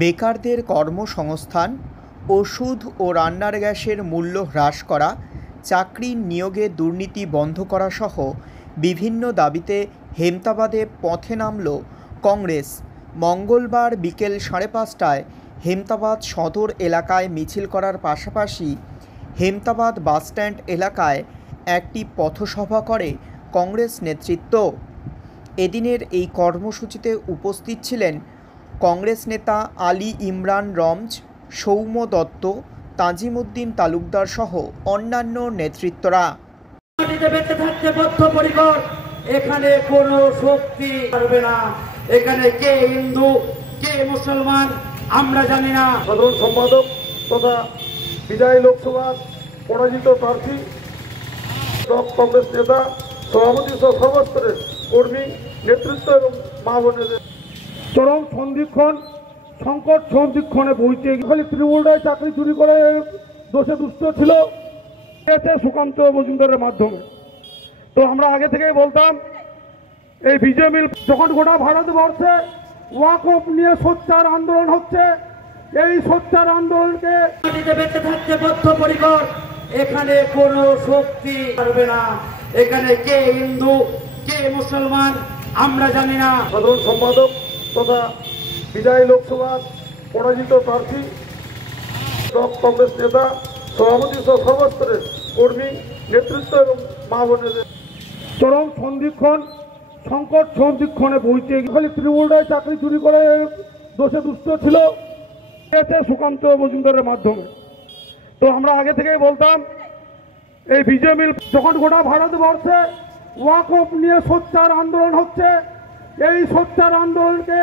বেকারদের কর্মসংস্থান, ওষুধ ও রান্নার গ্যাসের মূল্য হ্রাস করা, চাকরি নিয়োগে দুর্নীতি বন্ধ করা সহ বিভিন্ন দাবিতে হেমতাবাদে পথে নামল কংগ্রেস। মঙ্গলবার বিকেল 5:30টায় হেমতাবাদ সদর এলাকায় মিছিল করার পাশাপাশি হেমতাবাদ বাসস্ট্যান্ড এলাকায় একটি পথসভা করে কংগ্রেস নেতৃত্ব। এদিনের এই কর্মসূচিতে উপস্থিত ছিলেন কংগ্রেস নেতা আলী ইমরান রমজ, সৌম্য দত্ত, তাজিমউদ্দিন তালুকদার সহ অন্যান্য নেতৃত্বরা। বেঁচে থাকতে বদ্ধপরিকর, এখানে কোনো শক্তি পারবে না। এখানে কে হিন্দু কে মুসলমান আমরা জানি না। সাধারণ সম্পাদক তথা বিদায়ী লোকসভা পরাজিত প্রার্থী কংগ্রেস নেতা, সভাপতি সহ সর্বস্তরের কর্মী নেতৃত্ব এবং মা বোনেদের চরম সংকট সন্ধিক্ষণে বইতে খালি তৃণমূলরাই চাকরি চুরি করে দোষে দুষ্ট ছিল সুকান্ত মজুমদারের মাধ্যমে। তো আমরা আগে থেকেই বলতাম, এই বিজেপি যখন গোটা ভারতবর্ষে ওয়াকফ নিয়ে সোচ্চার আন্দোলন হচ্ছে, এই সোচ্চার আন্দোলনকে বেঁচে থাকতে বদ্ধপরিকর, এখানে কোনো শক্তি পারবে না। এখানে কে হিন্দু কে মুসলমান আমরা জানি না। সাধারণ সম্পাদক তথা বিদায়ী লোকসভা পরাজিত প্রার্থী কংগ্রেস নেতা, সভাপতি সহ সর্বস্তরের কর্মী নেতৃত্ব এবং মা বোনেদের চরম সংকট সন্ধিক্ষণে বইতে খালি তৃণমূলরাই চাকরি চুরি করে দোষে দুষ্ট ছিল সুকান্ত মজুমদারের মাধ্যমে। তো আমরা আগে থেকেই বলতাম, এই বিজেপি যখন গোটা ভারতবর্ষে ওয়াকফ নিয়ে সোচ্চার আন্দোলন হচ্ছে, এই সোচ্চার আন্দোলনকে